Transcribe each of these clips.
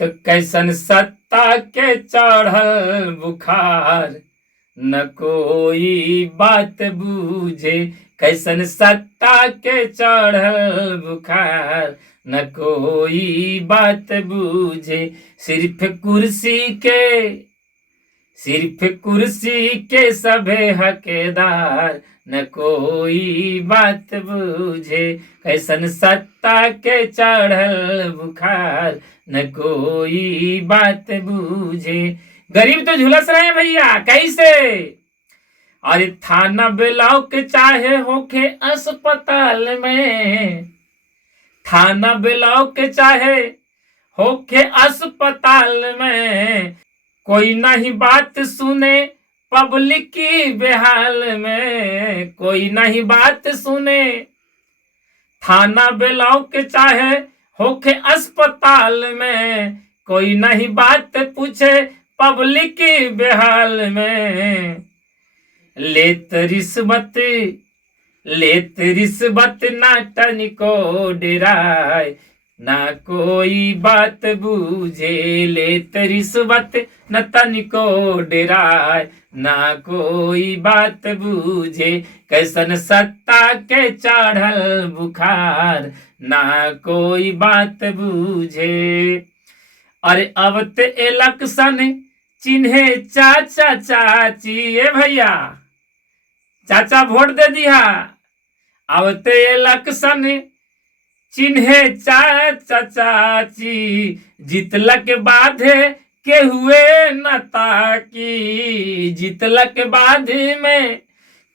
तो कैसन सत्ता के चढ़ल बुखार, न कोई बात बूझे। कैसन सत्ता के चढ़ल बुखार, न कोई बात बूझे। सिर्फ कुर्सी के सभे हकदार, न कोई बात बूझे। कैसन सत्ता के चढ़ल बुखार, न कोई बात बूझे। गरीब तो झुलस रहे हैं भैया, कैसे? अरे थाना ब्लॉक चाहे होके अस्पताल में, थाना ब्लॉक चाहे होके अस्पताल में, कोई नहीं बात सुने पब्लिक की बेहाल में, कोई नहीं बात सुने। थाना ब्लॉक चाहे होके अस्पताल में, कोई नहीं बात पूछे पब्लिक की बेहाल में। लेत रिश्वत ना तनिको डेराय, ना कोई बात बूझे। लेत रिश्वत न तनिको डेराय, ना कोई बात बूझे। कैसन सत्ता के चढ़ल बुखार, ना कोई बात बूझे। अरे अब ते इलेक्शन चिन्हे चाचा चाची, ए भैया चाचा वोट दे दिया। अब ते इलेक्शन चिन्हे चाचा चाची, जीतला के बाद के हुए नता की, जीतला के बाद में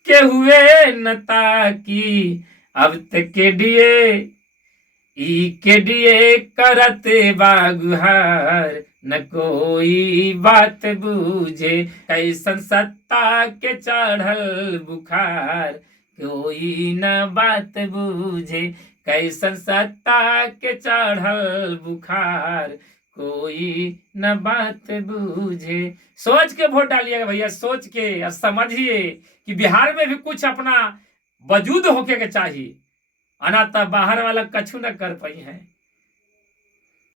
के हुए नता की। अब तक के डीए करते बागुहार, न कोई बात बूझे। कैसन सत्ता के चढ़ल बुखार, कोई न बात बूझे। कैसन सत्ता के चढ़ल बुखार, कोई न बात बूझे। सोच के वोट डालिएगा भैया, सोच के। और समझिए कि बिहार में भी कुछ अपना वजूद होके के चाहिए, अना तो बाहर वाला कछु न कर पाई है।